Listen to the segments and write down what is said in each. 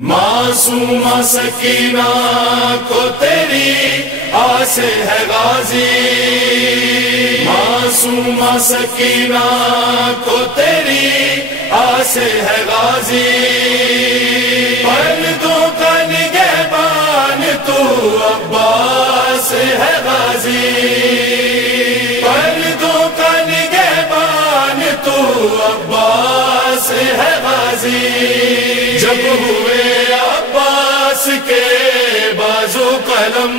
معصومہ سکینہ کو تیری آس ہے غازی، معصومہ سکینہ کو تیری آس ہے غازی، پردوں کا نگہبان تو عباس ہے غازی، پردوں کا نگہبان تو عباس ہے غازی۔ جب ہوئے عباس کے بازو قلم،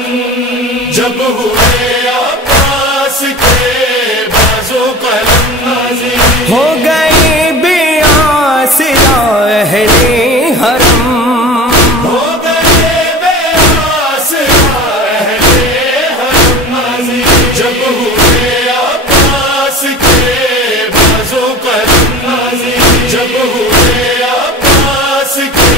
جب ہوئے عباس کے بازو قلم، نازی ہو گئے بے آسرا اہل حرم، ہو گئے بے آسرا اہل حرم، نازی جب ہوئے عباس کے بازو قلم، نازی جب ہوئے عباس کے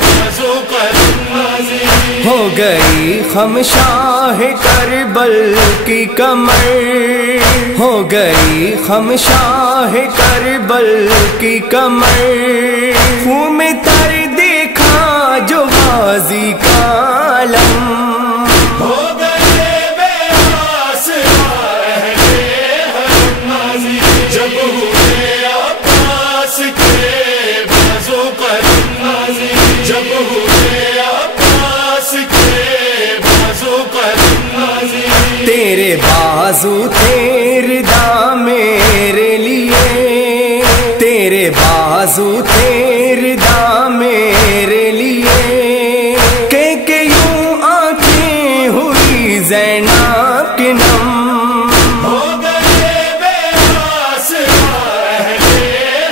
بازو قلم، نازی ہو گئی خمشاہ کربل کی کمر، ہو گئی خمشاہ کربل کی کمر، خون میں تر دیکھا جو غازی کا علم، ہو گئے بے آسرا اہل حرم، نازی جب ہوئے عباس کے بازو قلم، نازی جب ہوئے عباس کے بازو قلم، نازی تیرے بازو تیرے دام میرے لیے، تیرے بازو تیرے دام میرے لیے، کہ یوں آنکھیں ہوئی زینب کے نم، ہو گئے بے آسرا اہل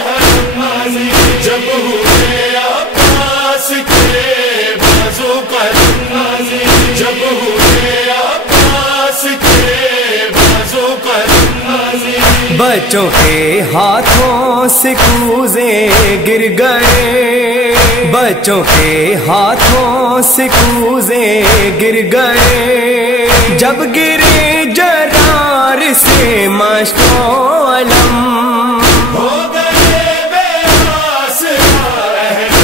حرم، نازی جب ہوئے عباس کے بازو قلم، نازی جب ہوئے عباس کے بازو قلم، نازی بچوں کے ہاتھوں سے کوزے گر گئے، بچوں کے ہاتھوں سے کوزے گر گئے، جب گرے جرار سے مشت و علم، ہو گئے بے آسرا اہل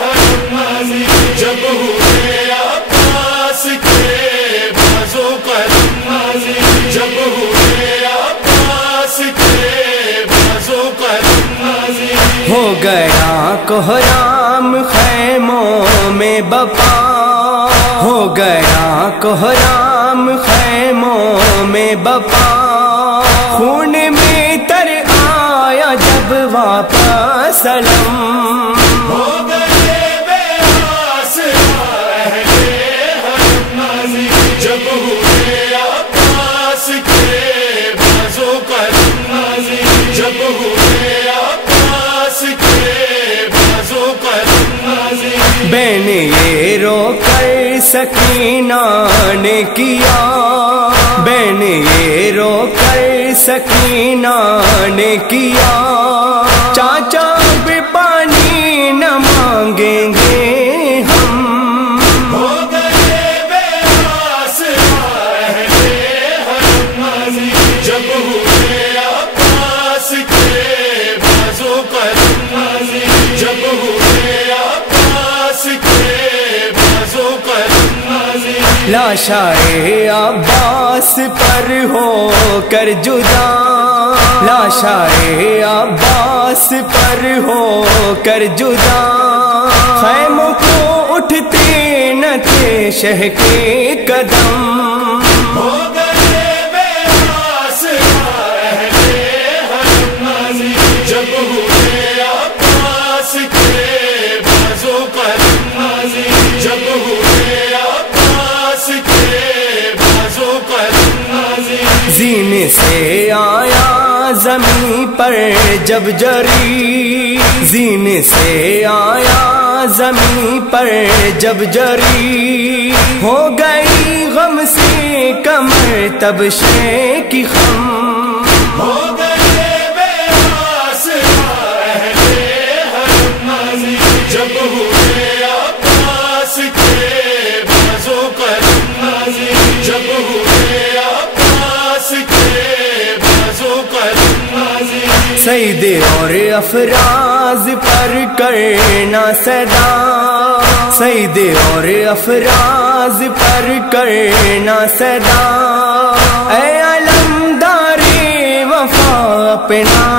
حرم، نازی جب ہوئے عباس کے بازو قلم، نازی جب ہوئے عباس کے بازو قلم، نازی ہو گیا کوہرام خیموں میں بپا، ہو گیا کوہرام خیموں میں بپا، خون میں تر آیا جب واپس علم، ہو گئے بے آسرا اہل حرم، نازی جب ہوئے عباس کے بازو قلم، نازی جب ہوئے عباس کے بازو قلم، نازی بین یہ رو کر سکینہ نے کیا، بین یہ رو کر سکینہ نے کیا، چاچا بھی پانی نہ مانگیں گے ہم، ہو گئے بے آسرا اہل حرم، نازی جب ہوئے عباس کے بازو قلم، نازی جب ہوئے عباس کے بازو قلم، نازی لاشائے عباس پر ہو کر جدا، لاشائے عباس پر ہو کر جدا، خیموں کو اٹھتے نہ تھے شہ کے قدم، ہو گئے بے آسرا اہل حرم، نازی جب ہوئے عباس کے بازو قلم، نازی جب ہوئے عباس کے بازو قلم، نازی زینے سے آیا زمین پر جب جری، زینے سے آیا زمین پر جب جری، ہو گئی غم سے کمر تب شے کی خم، ہو گئے بے آسرا اہل حرم، نازی جب ہوئے عباس کے بازو قلم، نازی جب ہوئے عباس کے بازو قلم، نازی سید اور افراز پر کرنا صدا، سید اور افراز پر کرنا صدا، اے علمدار وفا اپنا